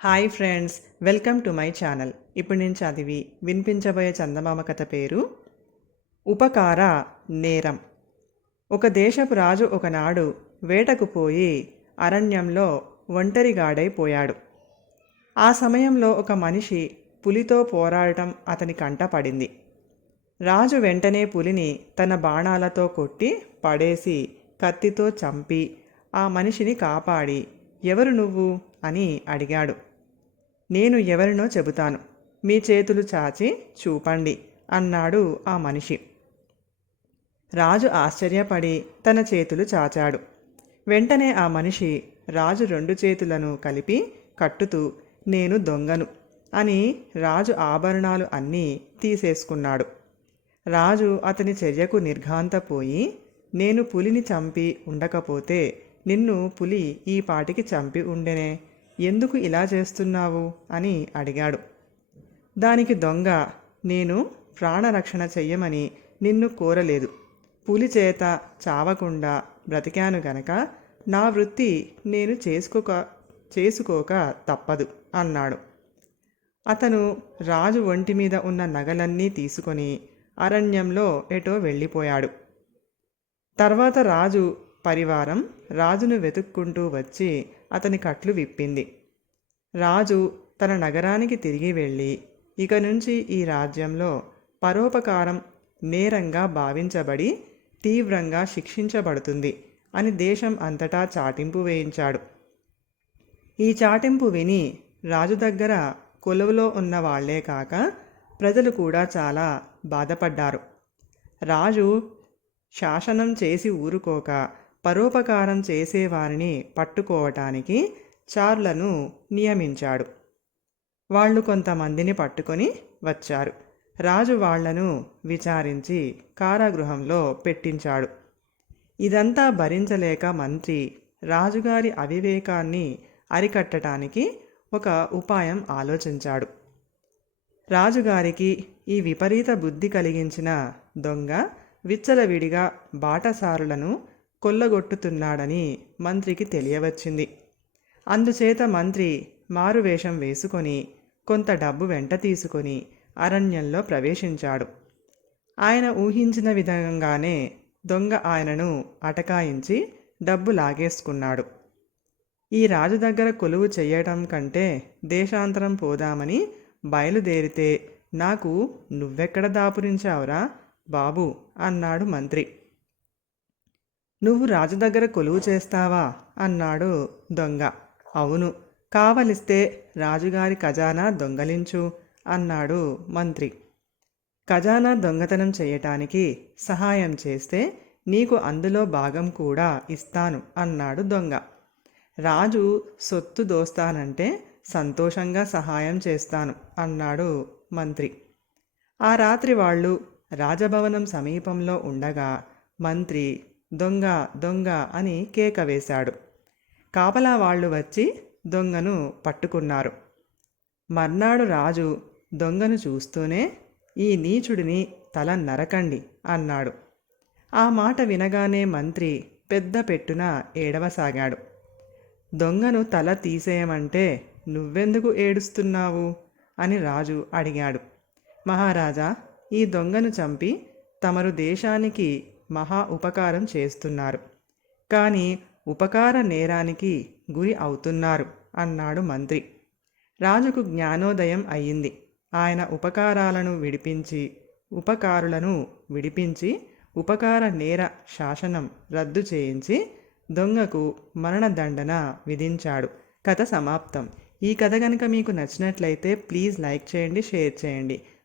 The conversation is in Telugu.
Hi friends welcome to my channel. ఇప్పుడు నేను చదివి వినిపించబోయే చందమామ కథ పేరు ఉపకార నేరం. ఒక దేశపు రాజు ఒకనాడు వేటకు పోయి అరణ్యంలో ఒంటరిగాడైపోయాడు ఆ సమయంలో ఒక మనిషి పులితో పోరాడటం అతని కంట పడింది. రాజు వెంటనే పులిని తన బాణాలతో కొట్టి పడేసి కత్తితో చంపి ఆ మనిషిని కాపాడి ఎవరు నువ్వు అని అడిగాడు. నేను ఎవరినో చెబుతాను. మీ చేతులు చాచి చూపండి అన్నాడు ఆ మనిషి. రాజు ఆశ్చర్యపడి తన చేతులు చాచాడు. వెంటనే ఆ మనిషి రాజు రెండు చేతులను కలిపి కట్టుతూ నేను దొంగను అని రాజు ఆభరణాలు అన్నీ తీసేసుకున్నాడు. రాజు అతని చర్యకు నిర్ఘాంతపోయి నేను పులిని చంపి ఉండకపోతే నిన్ను పులి ఈ పాటికి చంపి ఉండెనే ఎందుకు ఇలా చేస్తున్నావు? అని అడిగాడు. దానికి దొంగ నేను ప్రాణరక్షణ చెయ్యమని నిన్ను కోరలేదు. పులి చేత చావకుండా బ్రతికాను గనక నా వృత్తి నేను చేసుకోక చేసుకోక తప్పదు అన్నాడు. అతను రాజు ఒంటి మీద ఉన్న నగలన్నీ తీసుకొని అరణ్యంలో ఎటో వెళ్ళిపోయాడు. తర్వాత రాజు పరివారం రాజును వెతుక్కుంటూ వచ్చి అతని కట్లు విప్పింది. రాజు తన నగరానికి తిరిగి వెళ్ళి ఇక నుంచి ఈ రాజ్యంలో పరోపకారం నేరంగా భావించబడి తీవ్రంగా శిక్షించబడుతుంది అని దేశం అంతటా చాటింపు వేయించాడు. ఈ చాటింపు విని రాజు దగ్గర కొలువులో ఉన్న వాళ్ళే కాక ప్రజలు కూడా చాలా బాధపడ్డారు. రాజు శాసనం చేసి ఊరుకోక పరోపకారం చేసేవారిని పట్టుకోవటానికి చార్లను నియమించాడు. వాళ్ళు కొంతమందిని పట్టుకొని వచ్చారు. రాజు వాళ్ళను విచారించి కారాగృహంలో పెట్టించాడు. ఇదంతా భరించలేక మంత్రి రాజుగారి అవివేకాన్ని అరికట్టడానికి ఒక ఉపాయం ఆలోచించాడు. రాజుగారికి ఈ విపరీత బుద్ధి కలిగించిన దొంగ విచ్చలవిడిగా బాటసారులను కొల్లగొట్టుతున్నాడని మంత్రికి తెలియవచ్చింది. అందుచేత మంత్రి మారువేషం వేసుకొని కొంత డబ్బు వెంట తీసుకొని అరణ్యంలో ప్రవేశించాడు. ఆయన ఊహించిన విధంగానే దొంగ ఆయనను అటకాయించి డబ్బు లాగేసుకున్నాడు. ఈ రాజు దగ్గర కొలువు చెయ్యటం కంటే దేశాంతరం పోదామని బయలుదేరితే నాకు నువ్వెక్కడ దాపురించావురా బాబు అన్నాడు మంత్రి. నువ్వు రాజు దగ్గర కొలువు చేస్తావా? అన్నాడు దొంగ. అవును కావలిస్తే రాజుగారి ఖజానా దొంగలించు అన్నాడు మంత్రి. ఖజానా దొంగతనం చేయటానికి సహాయం చేస్తే నీకు అందులో భాగం కూడా ఇస్తాను అన్నాడు దొంగ. రాజు సొత్తు దోస్తానంటే సంతోషంగా సహాయం చేస్తాను అన్నాడు మంత్రి. ఆ రాత్రి వాళ్ళు రాజభవనం సమీపంలో ఉండగా మంత్రి దొంగ దొంగ అని కేక వేశాడు. కాపలా వాళ్ళు వచ్చి దొంగను పట్టుకున్నారు. మర్నాడు రాజు దొంగను చూస్తూనే ఈ నీచుడిని తల నరకండి అన్నాడు. ఆ మాట వినగానే మంత్రి పెద్ద పెట్టున ఏడవసాగాడు. దొంగను తల తీసేయమంటే నువ్వెందుకు ఏడుస్తున్నావు? అని రాజు అడిగాడు. మహారాజా ఈ దొంగను చంపి తమరు దేశానికి మహా ఉపకారం చేస్తున్నారు. కానీ ఉపకార నేరానికి గురి అవుతున్నారు అన్నాడు మంత్రి. రాజుకు జ్ఞానోదయం అయ్యింది. ఆయన ఉపకారాలను విడిపించి ఉపకారులను విడిపించి ఉపకార నేర శాసనం రద్దు చేయించి దొంగకు మరణదండన విధించాడు. కథ సమాప్తం. ఈ కథ కనుక మీకు నచ్చినట్లయితే ప్లీజ్ లైక్ చేయండి షేర్ చేయండి.